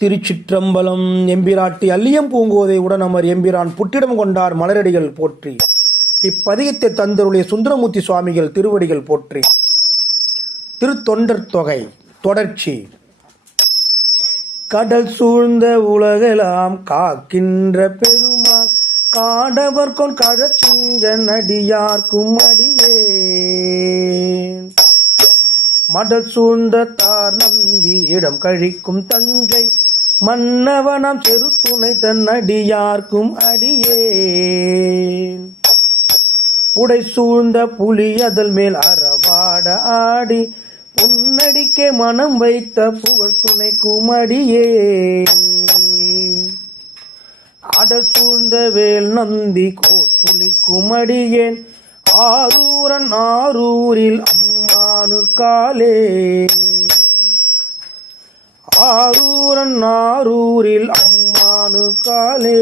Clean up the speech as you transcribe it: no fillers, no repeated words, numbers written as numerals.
திருச்சிற்றம்பலம். எம்பிராட்டி allium Poongothai உடனமர் எம்பிரான் புற்றிடம் கொண்டார் மலரடிகள் போற்றி. இப்பதிகத்தை தந்தருடைய சுந்தரமூர்த்தி சுவாமிகள் திருவடிகள் போற்றி. திருத்தொண்டர் தொகை தொடர்ச்சி. கடல் சூழ்ந்த உலகெல்லாம் காக்கின்ற பெருமான் காடவர்கொன் கழச்சிங்க நடியார்க்கும் அடியே மடல் சூழ்ந்த தார் நந்தி இடம் கழிக்கும் தஞ்சை மன்னவனம் செருத்துணை தன் அடியார்க்கும் அடியே புடை சூழ்ந்த புலி அதல் மேல் அறவாட ஆடி பொன்னடிக்கே மனம் வைத்த புகழ் துணைக்கும் அடியே அடல் சூழ்ந்த வேல் நந்தி கோட்புலிக்கும் அடியேன் ஆரூரன் ஆரூரில் அம்மானு காலே ஆரூரன் ஆரூரில் அம்மானு காலே.